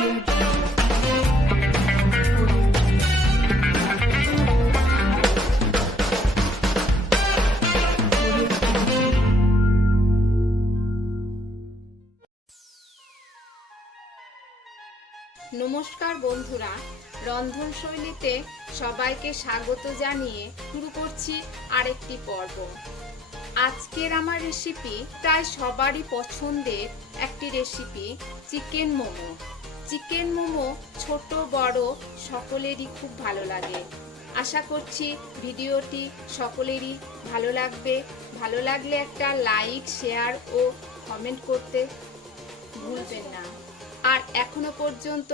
নমস্কার বন্ধুরা, রন্ধনশৈলীতে সবাইকে স্বাগত জানিয়ে শুরু করছি আরেকটি পর্ব। আজকের আমার রেসিপি প্রায় সবারই পছন্দের একটি recipe, chicken momo. Chicken momo ছোট বড় সকলেরই খুব ভালো লাগে। আশা করছি ভিডিওটি সকলেরই ভালো লাগবে। ভালো লাগলে একটা লাইক, শেয়ার ও কমেন্ট করতে ভুলবেন না। আর এখনো পর্যন্ত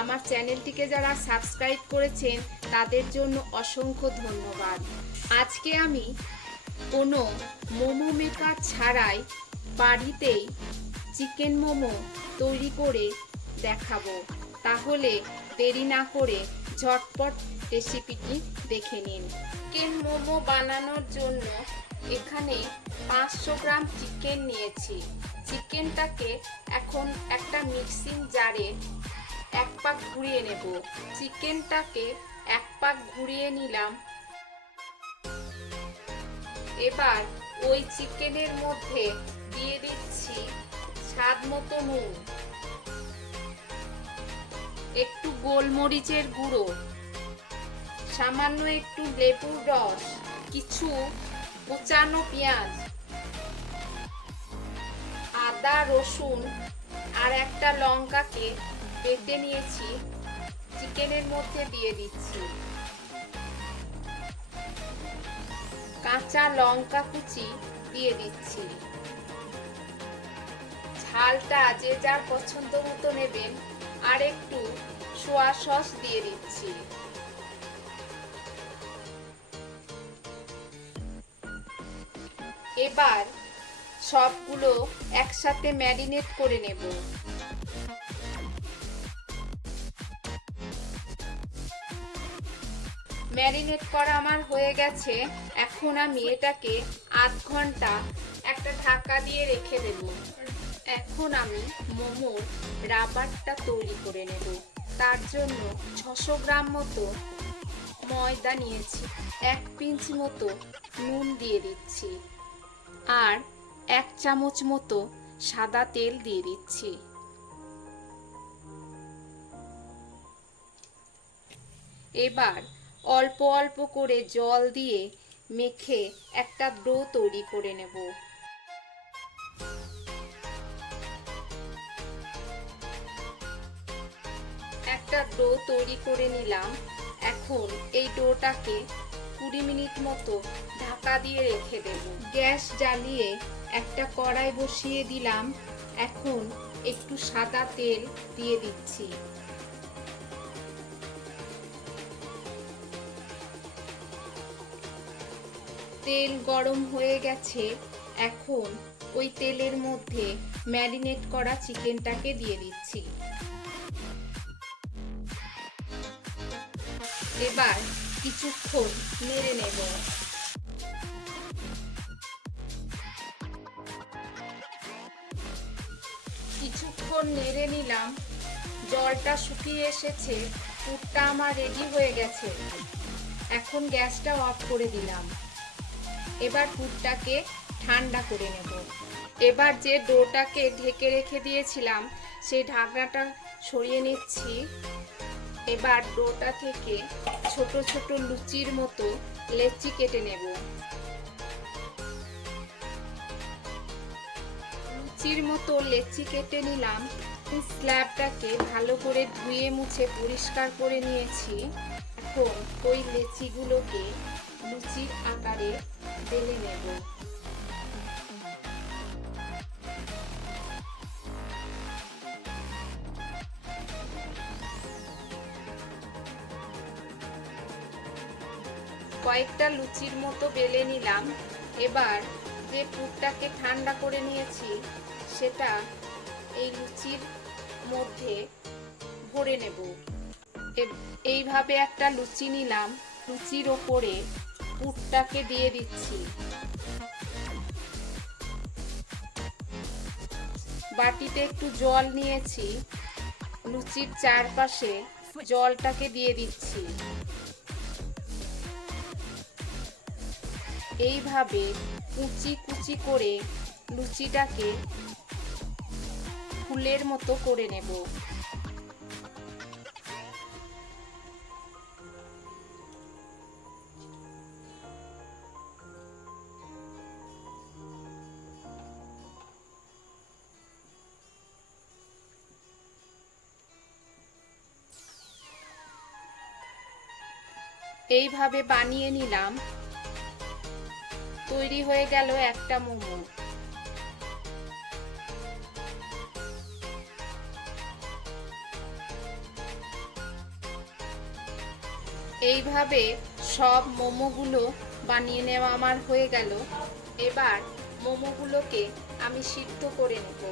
আমার চ্যানেলটিকে যারা সাবস্ক্রাইব করেছেন তাদের জন্য অসংখ্য ধন্যবাদ। আজকে আমি কোনো মোমো মেকার ছাড়াই বাড়িতেই চিকেন মোমো তৈরি করে দেখাবো। তাহলে দেরি না করে ঝটপট রেসিপিটি দেখে নিন। চিকেন মোমো বানানোর জন্য এখানে 500 গ্রাম চিকেন নিয়েছি। চিকেনটাকে এখন একটা মিক্সিং জারে এক পাক ঘুরিয়ে নেব। চিকেনটাকে এক পাক ঘুরিয়ে নিলাম। এবার ওই চিকেনের মধ্যে দিয়ে দিচ্ছি স্বাদ মতো নুন, একটু গোলমরিচের গুঁড়ো, সামান্য একটু লেবুর রস, কিছু কুচানো পেঁয়াজ, আদা রসুন আর একটা লঙ্কাকে বেটে নিয়েছি, চিকেনের মধ্যে দিয়ে দিচ্ছি। কাঁচা লঙ্কা কুচি দিয়ে দিচ্ছি। ঝালটা যে যার পছন্দ মতো নেবেন। আর একটু সোয়া সস দিয়ে দিচ্ছি। এবার সবগুলো একসাথে ম্যারিনেট করে নেব। ম্যারিনেট করা আমার হয়ে গেছে। এখন আমি এটাকে আধ ঘন্টা একটা ঢাকা দিয়ে রেখে দেব। এখন আমি মোমোর রাবারটা তৈরি করে নেব। তার জন্য 600 গ্রাম মতো ময়দা নিয়েছি, 1 পিঞ্চ মতো নুন দিয়ে দিচ্ছি আর 1 চামচ মতো সাদা তেল দিয়ে দিচ্ছি। এবার অল্প অল্প করে জল দিয়ে মেখে একটা ডো তৈরি করে নেব। একটা ডো তৈরি করে নিলাম। এখন এই ডোটাকে 20 মিনিট মতো ঢাকা দিয়ে রেখে দেব। গ্যাস জ্বালিয়ে একটা কড়াই বসিয়ে দিলাম। এখন একটু সাদা তেল দিয়ে দিচ্ছি। তেল গরম হয়ে গেছে। এখন ওই তেলের মধ্যে ম্যারিনেট করা চিকেনটাকে দিয়ে দিচ্ছি। এবার কিছুক্ষণ নেড়ে নেব। কিছুক্ষণ নেড়ে নিলাম। জলটা শুকিয়ে এসেছে। পুরটা আমার রেডি হয়ে গেছে। এখন গ্যাসটা অফ করে দিলাম। এবার পুরটাকে ঠান্ডা করে নেব। এবার যে ডোটাকে ঢেকে রেখে দিয়েছিলাম সেই ঢাকনাটা সরিয়ে নিচ্ছি। এবার ডোটা থেকে ছোট ছোট লুচির মতো লেচি কেটে নেব। লুচির মতো লেচি কেটে নিলাম। স্ল্যাবটাকে ভালো করে ধুয়ে মুছে পরিষ্কার করে নিয়েছি। এখন ওই লেচিগুলোকে লুচির আকারে বেলে নেব। কয়েকটা লুচির মতো বেলে নিলাম। এবার যে পুরটাকে ঠান্ডা করে নিয়েছি সেটা এই লুচির মধ্যে ভরে নেব। এইভাবে একটা লুচি নিলাম। লুচির ওপরে পুরটাকে দিয়ে দিচ্ছি। বাটিতে একটু জল নিয়েছি, লুচির চারপাশে জলটাকে দিয়ে দিচ্ছি। এইভাবে কুচি কুচি করে লুচিটাকে ফুলের মতো করে নেব। এইভাবে বানিয়ে নিলাম। তৈরি হয়ে গেল একটা মোমো। এইভাবে সব মোমোগুলো বানিয়ে নেওয়া আমার হয়ে গেল। এবার মোমোগুলোকে আমি সিদ্ধ করে নেব।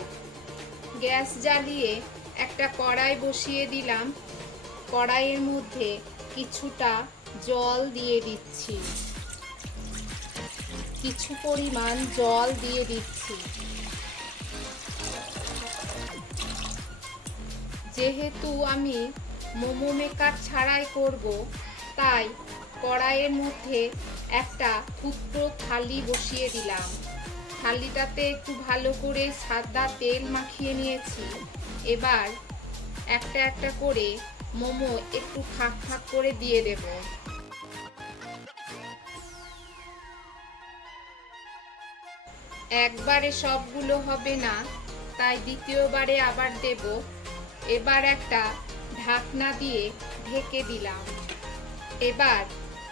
গ্যাস জ্বালিয়ে একটা কড়াই বসিয়ে দিলাম। কড়াইয়ের মধ্যে কিছুটা জল দিয়ে দিচ্ছি। কিছু পরিমাণ জল দিয়ে দিচ্ছি। যেহেতু আমি মোমো মেকার ছাড়াই করব, তাই কড়াইয়ের মধ্যে একটা ক্ষুদ্র থালি বসিয়ে দিলাম। থালিটাতে একটু ভালো করে সাদা তেল মাখিয়ে নিয়েছি। এবার একটা একটা করে মোমো একটু ফাঁক ফাঁক করে দিয়ে দেব। একবারে সবগুলো হবে না, তাই দ্বিতীয়বারে আবার দেব। এবার একটা ঢাকনা দিয়ে ঢেকে দিলাম। এবার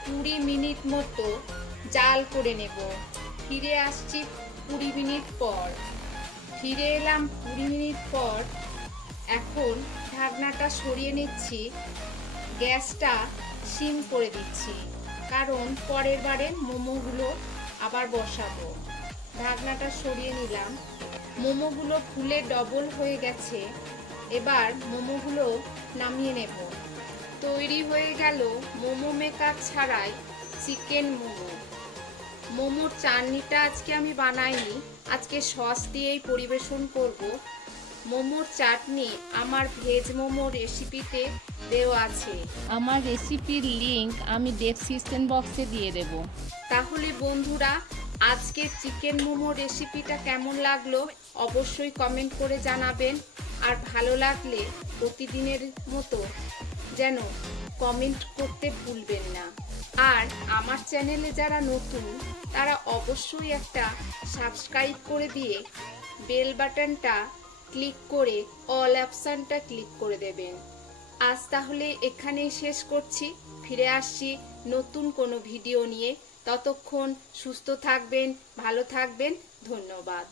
20 মিনিট মতো জাল করে নেব। ফিরে আসছি 20 মিনিট পর। ফিরে এলাম 20 মিনিট পর। এখন ঢাকনাটা সরিয়ে নিচ্ছি। গ্যাসটা সিম করে দিচ্ছি, কারণ পরের বারে মোমোগুলো আবার বসাবো। ঢাকনাটা সরিয়ে নিলাম। মোমোগুলো ফুলে ডবল হয়ে গেছে। এবার মোমোগুলো নামিয়ে নেব। তৈরি হয়ে গেল মোমো মেকার ছাড়াই চিকেন মোমো। মোমোর চাটনিটা আজকে আমি বানাইনি, আজকে সস দিয়েই পরিবেশন করব। মোমোর চাটনি আমার ভেজ মোমো রেসিপিতে দেওয়া আছে। আমার রেসিপির লিংক আমি ডেসক্রিপশন বক্সে দিয়ে দেব। তাহলে বন্ধুরা, আজকের চিকেন মোমো রেসিপিটা কেমন লাগলো অবশ্যই কমেন্ট করে জানাবেন। আর ভালো লাগলে প্রতিদিনের মতো যেন কমেন্ট করতে ভুলবেন না। আর আমার চ্যানেলে যারা নতুন, তারা অবশ্যই একটা সাবস্ক্রাইব করে দিয়ে বেল বাটনটা ক্লিক করে অল অপশানটা ক্লিক করে দেবেন। আজ তাহলে এখানেই শেষ করছি। ফিরে আসছি নতুন কোনো ভিডিও নিয়ে। ততক্ষণ সুস্থ থাকবেন, ভালো থাকবেন। ধন্যবাদ।